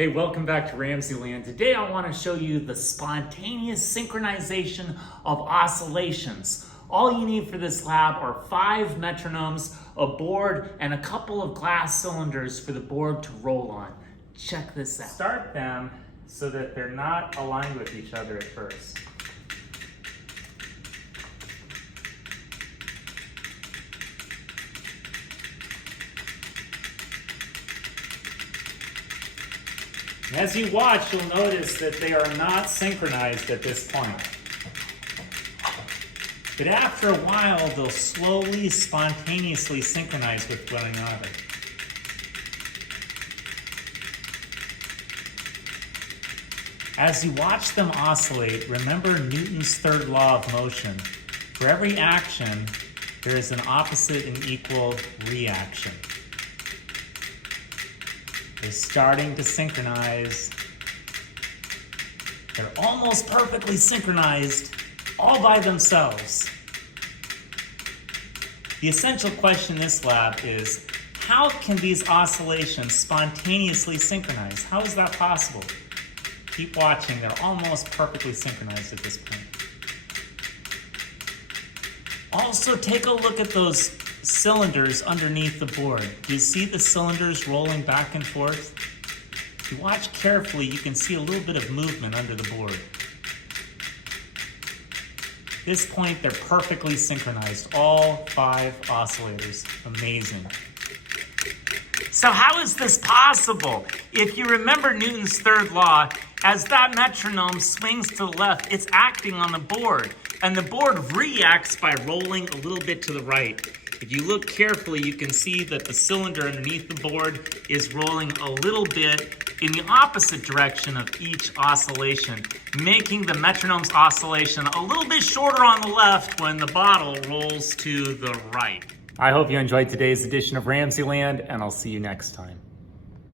Hey, welcome back to RamZland. Today I want to show you the spontaneous synchronization of oscillations. All you need for this lab are 5 metronomes, a board, and a couple of glass cylinders for the board to roll on. Check this out. Start them so that they're not aligned with each other at first. As you watch, you'll notice that they are not synchronized at this point. But after a while, they'll slowly, spontaneously synchronize with one another. As you watch them oscillate, remember Newton's third law of motion. For every action, there is an opposite and equal reaction. They're starting to synchronize. They're almost perfectly synchronized all by themselves. The essential question in this lab is, how can these oscillations spontaneously synchronize? How is that possible? Keep watching. They're almost perfectly synchronized at this point. Also, take a look at those cylinders underneath the board. Do you see the cylinders rolling back and forth? If you watch carefully, you can see a little bit of movement under the board. At this point, they're perfectly synchronized, all 5 oscillators. Amazing. So how is this possible? If you remember Newton's third law, as that metronome swings to the left, it's acting on the board, and the board reacts by rolling a little bit to the right. If you look carefully, you can see that the cylinder underneath the board is rolling a little bit in the opposite direction of each oscillation, making the metronome's oscillation a little bit shorter on the left when the bottle rolls to the right. I hope you enjoyed today's edition of RamZland, and I'll see you next time.